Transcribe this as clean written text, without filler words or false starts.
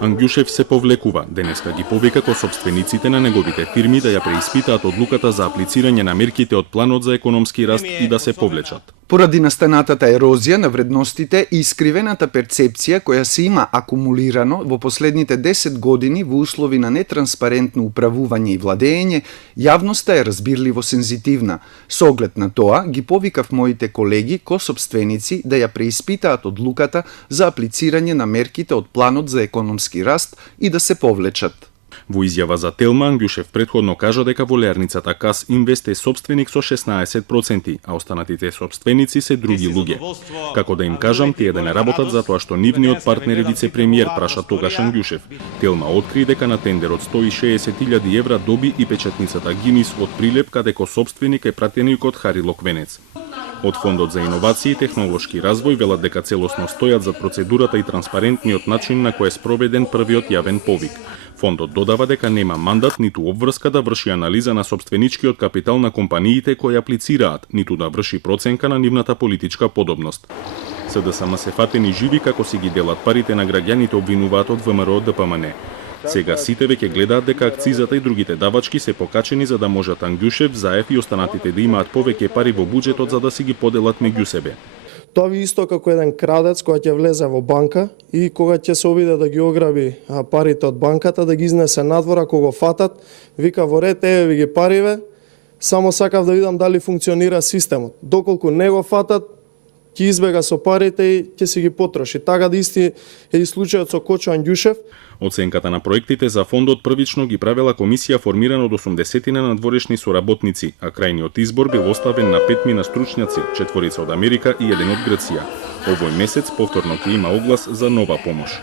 Ангјушев се повлекува, денеска ги повика ко собствениците на неговите фирми да ја преиспитаат одлуката за аплицирање на мерките од планот за економски раст и да се повлечат. Поради настанатата ерозија на вредностите и искривената перцепција која се има акумулирано во последните 10 години во услови на нетранспарентно управување и владење, јавноста е разбирливо сензитивна. Со оглед на тоа, ги повикав моите колеги ко собственици да ја преиспитаат одлуката за аплицирање на мерките од планот за економски раст и да се повлечат. Во изјава за Телма, Ангјушев претходно кажа дека волеарницата КАС Инвест е собственик со 16%, а останатите собственици се други луѓе. Како да им кажам, тие да не работат затоа што нивниот партнер и вице-премиер, праша тогаш Ангјушев. Телма откри дека на тендер од 160.000 евра доби и печатницата Гинис од Прилеп, кадеко собственик е пратеникот Хари Локвенец. Од Фондот за инновации и технолошки развој велат дека целосно стојат за процедурата и транспарентниот начин на кој е спроведен првиот јавен повик. Фондот додава дека нема мандат ниту обврска да врши анализа на собственичкиот капитал на компаниите кои аплицираат, ниту да врши проценка на нивната политичка подобност. СДСМ се фатени живи како си ги делат парите на граѓаните, обвинуваат од ВМРО ДПМН. Сега сите веќе гледаат дека акцизата и другите давачки се покачени за да можат Ангјушев, Заев и останатите да имаат повеќе пари во буџетот за да си ги поделат меѓу себе. Тоа ви исто како еден крадец кој ќе влезе во банка и кога ќе се обиде да ги ограби парите од банката, да ги изнесе надвор, ако го фатат, вика во ред, еве ви ги париве, само сакав да видам дали функционира системот. Доколку не го фатат, ќе избега со парите и ќе си ги потроши. Така да исти е и случајот со Кочо Ангјушев. Оценката на проектите за фондот првично ги правела комисија формирана од 80-тина надворешни соработници, а крајниот избор бил оставен на 5 стручњаци, 4 од Америка и 1 од Грција. Овој месец повторно ќе има оглас за нова помош.